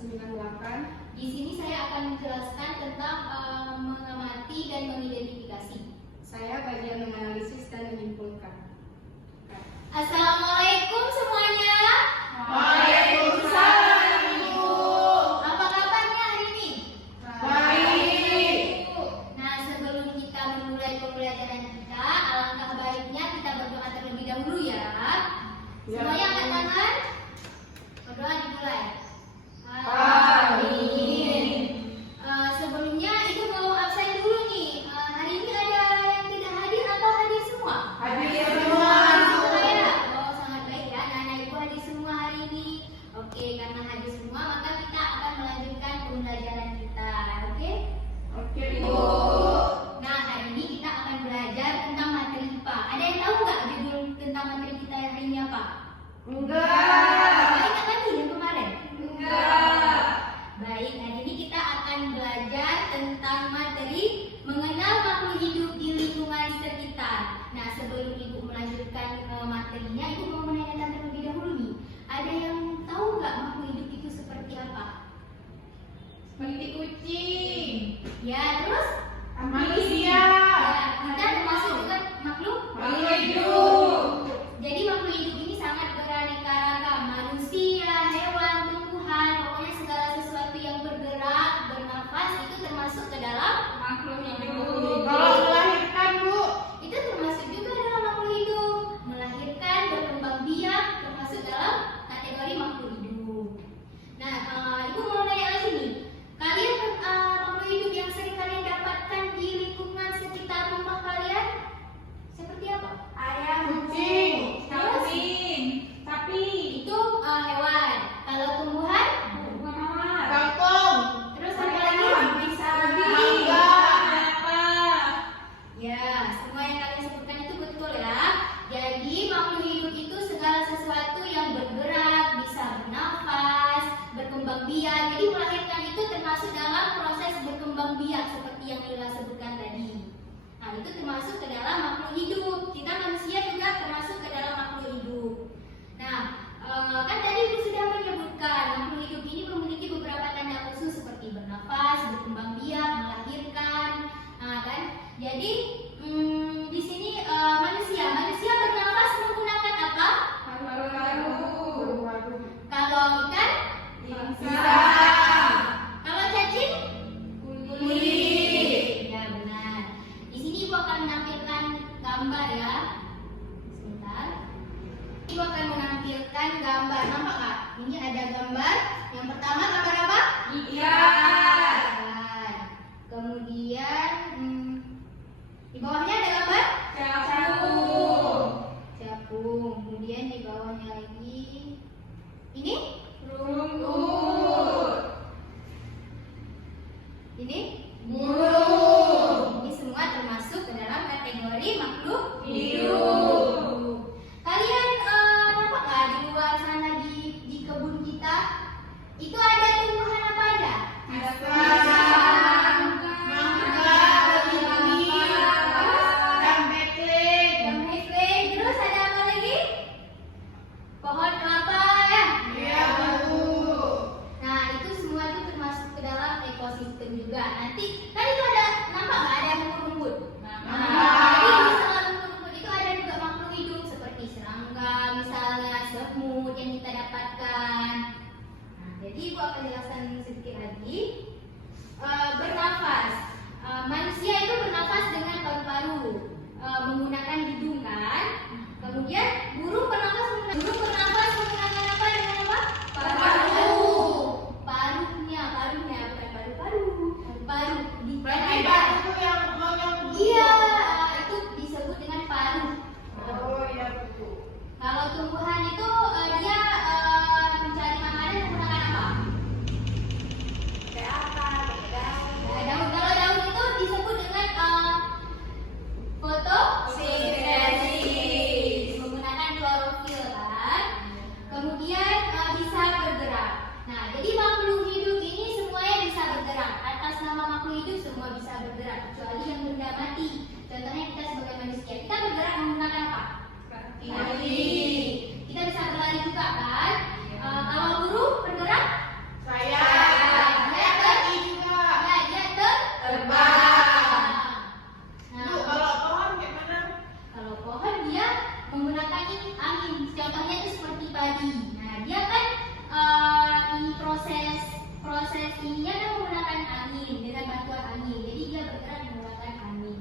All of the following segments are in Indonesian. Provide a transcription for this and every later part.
98. Di sini saya akan menjelaskan tentang mengamati dan mengidentifikasi. Saya bagian menganalisis dan menyimpulkan. Assalamualaikum semuanya. Waalaikumsalam, Ibu. Apa kabarnya hari ini? Baik. Nah, sebelum kita memulai pembelajaran kita, alangkah baiknya kita berdoa terlebih dahulu ya. Semuanya angkat tangan. Berdoa dimulai. Amin. Sebelumnya Ibu mau absen dulu nih. Hari ini ada yang tidak hadir atau hadir semua? Hadir semua. Oh, sangat baik ya. Anak Ibu hadir semua hari ini. Oke, karena hadir semua maka kita akan melanjutkan pembelajaran kita. Oke? Oke, Ibu. Nah, hari ini kita akan belajar tentang materi IPA. Ada yang tahu nggak judul tentang materi kita hari ini apa? Enggak. Ingat lagi yang kemarin? Enggak. Baik, hari ini kita akan belajar tentang materi mengenal makhluk hidup di lingkungan sekitar. Nah, sebelum Ibu melanjutkan materinya, Ibu mau menanyakan terlebih dahulu nih. Ada yang tahu nggak makhluk hidup itu seperti apa? Seperti kucing. Ya, terus? Manusia. Ya, kita termasuk juga makhluk hidup. Jadi makhluk hidup ini sangat beraneka ragam. Manusia, hewan, tumbuhan, pokoknya segala sesuatu yang bergerak, bernafas itu termasuk ke dalam Makhluk hidup. Kalau melahirkan, Bu. itu termasuk juga dalam makhluk hidup. Melahirkan, berkembang biak termasuk dalam kategori makhluk hidup. Nah, Ibu mau nanya lagi nih. Kalian makhluk hidup yang sering kalian dapatkan di lingkungan sekitar rumah kalian seperti apa? Ayam, kucing, kambing, sapi, Itu hewan. Kalau tumbuhan? kangkung, Terus apa lagi? mangga, apa? Ya, semua yang kalian sebutkan itu betul ya. Jadi makhluk hidup itu segala sesuatu yang bergerak, bisa bernafas, berkembang biak. Jadi melahirkan itu termasuk dalam proses berkembang biak seperti yang Lila sebutkan tadi. Nah, itu termasuk ke dalam makhluk hidup. Kita manusia juga termasuk ke dalam makhluk hidup. Nah, kan tadi Ibu sudah menyebutkan makhluk hidup ini memiliki beberapa tanda khusus seperti bernafas, berkembang biak, melahirkan. Nah, kan? Jadi di sini manusia bernafas menggunakan apa? Paru-paru, Kalau ikan, bisa, kalau cacing, kulit. Ya benar. Di sini Ibu akan menampilkan gambar ya. Sebentar. Ibu akan menampilkan gambar. Nampak nggak? Ini ada gambar. Yang pertama gambar apa? Ikan. Ikan. Kemudian di bawahnya ada gambar Capung. capung. Kemudian di bawahnya lagi ini Rumput. ini Burung. ini semua termasuk ke dalam kategori makhluk Hidup. Kalian nampak nggak di luar sana di kebun kita itu ada tumbuhan apa aja? Pisang, mangga, dan bekling. Yang hekling. Terus ada apa lagi? Pohon kelapa ya. Iya, Bu. Nah, itu semua itu termasuk ke dalam ekosistem juga. Nanti kan itu ada, nampak nggak ada rumput-rumput? Nampak. Jadi di dalam rumput-rumput itu ada juga makhluk hidup seperti serangga, misalnya semut yang kita dapatkan. Nah, jadi Ibu akan jelaskan sedikit lagi. Bernafas. Manusia itu bernafas dengan paru-paru, menggunakan hidung kan. Kemudian burung bernafas menggunakan apa? Dengan apa? Paru. Paruhnya bukan paru-paru. Paru di Berarti ada. baru itu yang Iya, itu disebut dengan paru. Oh, iya, Bu. Kalau tumbuhan itu dia mencari makanan menggunakan apa? Kayak apa? Nah, daun. Kalau daun itu disebut dengan fotosintesis, menggunakan klorofil kan. Kemudian bisa bergerak. Nah, jadi makhluk hidup ini semuanya bisa bergerak. Atas nama makhluk hidup semua bisa bergerak kecuali yang benda mati. Contohnya kita sebagai manusia, kita bergerak menggunakan apa? Kaki. Kita bisa berlari juga kan? Kalau burung bergerak Saya. Dia Kaki juga. ya, dia Terbang. Nah, Bu, kalau pohon kayak mana? kalau pohon dia menggunakan ini angin. Contohnya itu seperti padi. Nah, dia kan ini proses ininya kan menggunakan angin dengan bantuan angin. Jadi dia bergerak menggunakan angin.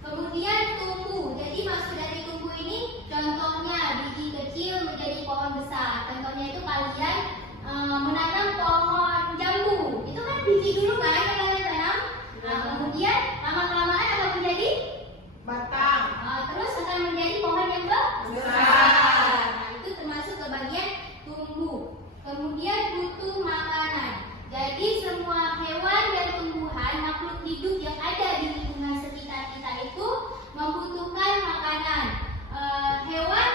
Kemudian tumbuh. Jadi maksud dari tumbuh ini contohnya biji kecil menjadi pohon besar. Contohnya itu kalian menanam pohon jambu. Itu kan biji dulu kan yang kalian tanam. Nah, kemudian lama-kelamaan akan menjadi Batang. terus akan menjadi pohon yang besar. Nah, itu termasuk ke bagian tumbuh. Kemudian butuh makanan. Jadi semua hewan dan tumbuhan, makhluk hidup yang ada di lingkungan sekitar kita itu membutuhkan makanan. Hewan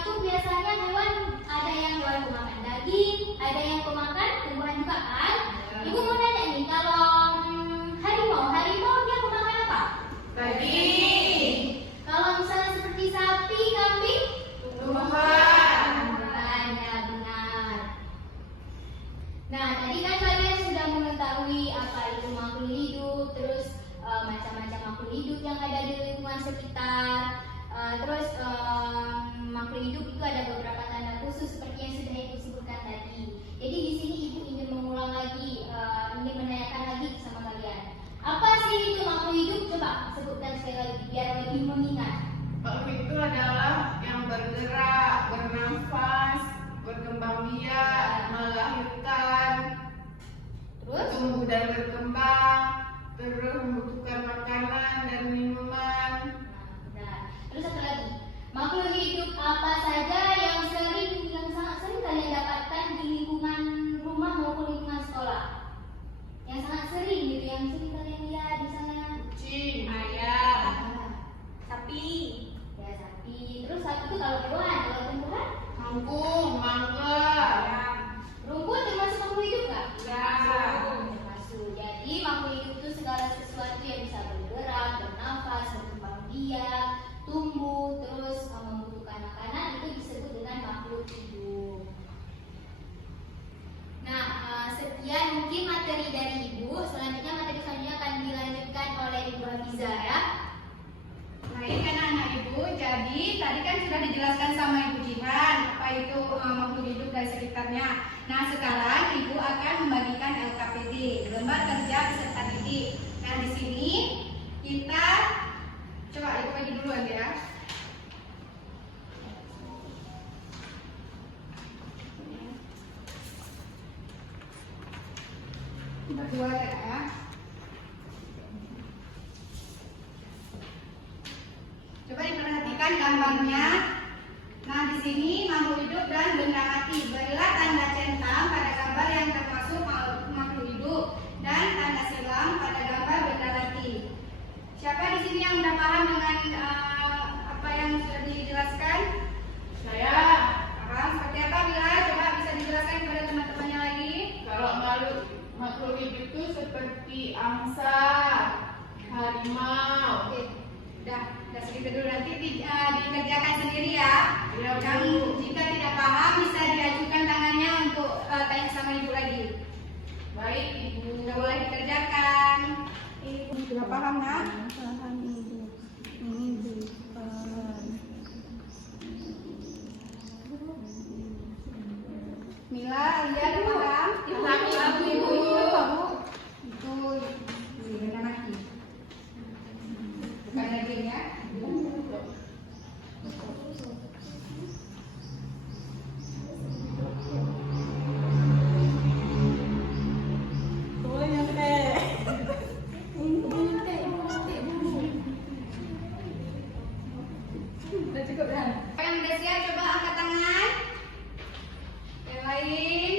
itu biasanya hewan ada yang hewan pemakan daging, ada yang pemakan tumbuhan juga kan. Ibu mau nanya nih, kalau harimau dia pemakan apa? Daging. Kalau misalnya seperti sapi, kambing, Tumbuhan. ya benar. Nah, tadi kan kalian sudah mengetahui apa itu makhluk hidup, terus macam-macam makhluk hidup yang ada di lingkungan sekitar. Terus makhluk hidup itu ada beberapa tanda khusus seperti yang sudah Ibu sebutkan tadi. Jadi di sini Ibu ingin mengulang lagi, ingin menanyakan lagi sama kalian. Apa sih itu makhluk hidup? Coba sebutkan sekali lagi biar lebih mengingat. Makhluk itu adalah yang bergerak, bernafas, berkembang biak, melahirkan, Terus? tumbuh dan berkembang, terus membutuhkan makanan dan minuman. Nah, terus satu lagi. Makhluk hidup apa saja yang sangat sering kalian dapatkan di lingkungan rumah maupun lingkungan sekolah? Yang sangat sering gitu, yang sering kalian lihat di sana. Kucing, Ayam, Sapi. ya sapi. Terus sapi itu kalau hewan, kalau tumbuhan, kangkung, mangga. rumput termasuk makhluk hidup nggak? Ya. Termasuk. Jadi makhluk hidup itu segala sesuatu yang bisa bergerak, bernafas, berkembang biak, tumbuh, terus membutuhkan makanan itu disebut dengan makhluk hidup. Nah, sekian mungkin materi dari Ibu. Selanjutnya materi selanjutnya akan dilanjutkan oleh Ibu Hafiza ya. Baik anak-anak Ibu, jadi tadi kan sudah dijelaskan sama Ibu Jihan apa itu makhluk hidup dan sekitarnya. Nah, sekarang Ibu akan membagikan LKPD, lembar kerja peserta didik. Nah, di sini kita coba Ibu bagi duluan ya. Berdua ya. Coba diperhatikan gambarnya. Nah, di sini makhluk hidup dan benda mati. Berilah tanda centang pada gambar yang termasuk makhluk hidup dan tanda silang pada gambar benda mati. Siapa di sini yang sudah paham dengan apa yang sudah dijelaskan? Saya. Paham? Seperti apa Bila? Coba bisa dijelaskan kepada teman-temannya lagi. Kalau makhluk hidup itu seperti angsa, harimau. Oke, udah segitu dulu, nanti dikerjakan sendiri ya. Ya, Dan Bu. jika tidak paham bisa diajukan tangannya untuk tanya sama Ibu lagi. Baik, Ibu. Sudah boleh dikerjakan. Sudah paham ya? Mila, lihat paham? Paham, Ibu. Itu benda mati. Bukan daging ya. Udah cukup kan? Yang udah siap coba angkat tangan. Yang lain.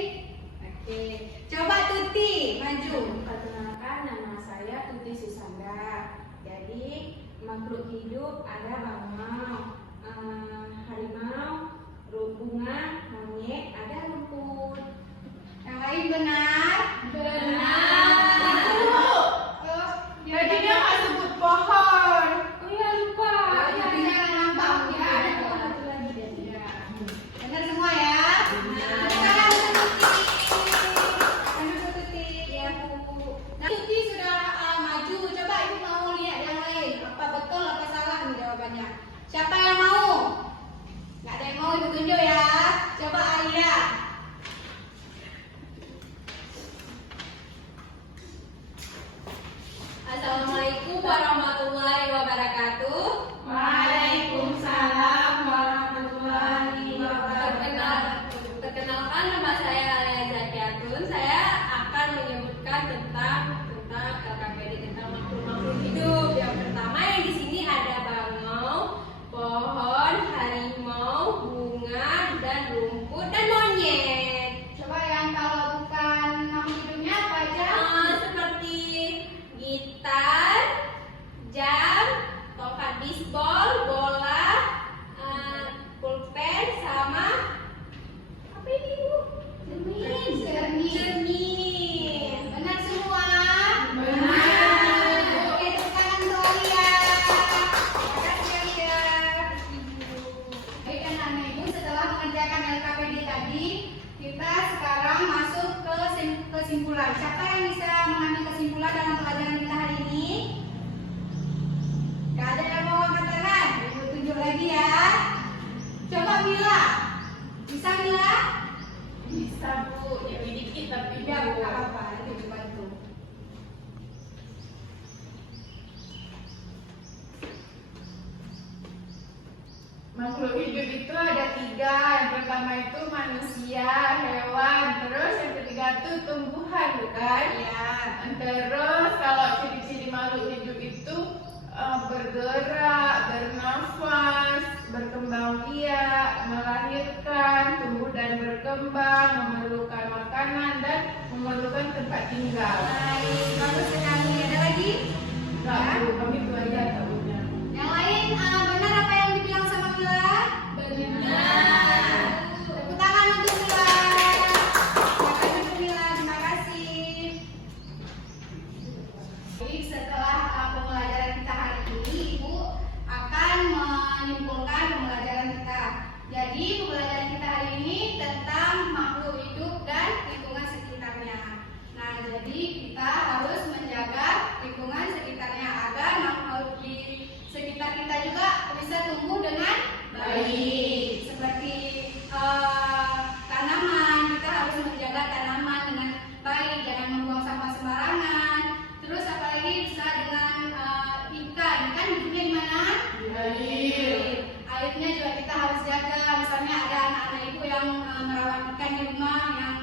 Oke. Coba Tuti maju. Perkenalkan, nama saya Tuti Susanda. Jadi makhluk hidup ada harimau, bunga, monyet, ada rumput. Yang lain benar? Oh, Tadinya nggak sebut pohon. Oh iya lupa. Tadinya kan nampak ya ada pohon. Satu lagi deh. Benar semua ya? Tepuk tangan untuk Tuti. kesimpulan. Siapa yang bisa mengambil kesimpulan dalam pelajaran kita hari ini? Gak ada yang mau angkat tangan? Ibu tunjuk lagi ya. Coba Mila. Bisa Mila? Bisa Bu, ya dikit tapi Ya, nggak apa-apa. Nanti ibu bantu. Makhluk hidup itu ada 3. Yang pertama itu manusia, hewan, terus yang ketiga itu tumbuhan, bukan? Ya. Terus kalau ciri-ciri makhluk hidup itu bergerak, bernafas, berkembang biak, melahirkan, tumbuh dan berkembang, memerlukan makanan dan memerlukan tempat tinggal. Baik, bagus sekali. Ada lagi? Enggak, Bu, kami itu aja tahunya. Yang lain benar apa yang dibilang sama Mila? Benar. Tepuk tangan untuk Mila. Silakan untuk Mila. Terima kasih. Jadi setelah pembelajaran kita hari ini, Ibu akan menyimpulkan pembelajaran kita. Jadi pembelajaran kita hari ini tentang makhluk hidup dan lingkungan sekitarnya. Nah, jadi kita harus menjaga lingkungan sekitarnya agar makhluk di sekitar kita juga bisa tumbuh dengan baik. Seperti tanaman, kita harus menjaga tanaman dengan baik, jangan membuang sampah sembarangan. Terus apalagi bisa dengan ikan hidupnya di mana? Di air. Airnya juga kita harus jaga. Misalnya ada anak-anak ibu yang merawat ikan di rumah, yang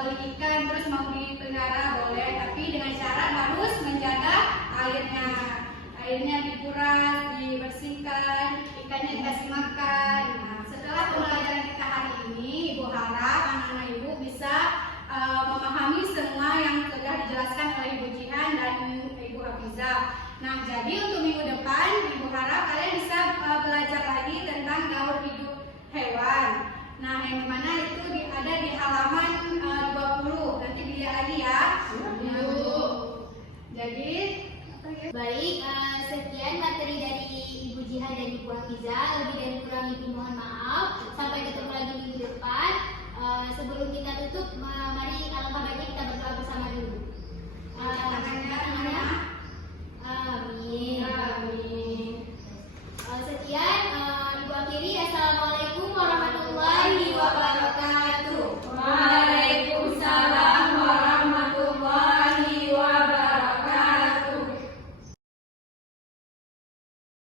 beli ikan terus mau dipelihara boleh, tapi dengan cara harus menjaga airnya. Airnya dikuras, dibersihkan, ikannya dikasih makan. Nah, setelah pembelajaran kita hari ini, Ibu harap anak-anak ibu bisa memahami semua yang telah dijelaskan oleh Ibu Jihan dan Ibu Hafizah. Nah, jadi untuk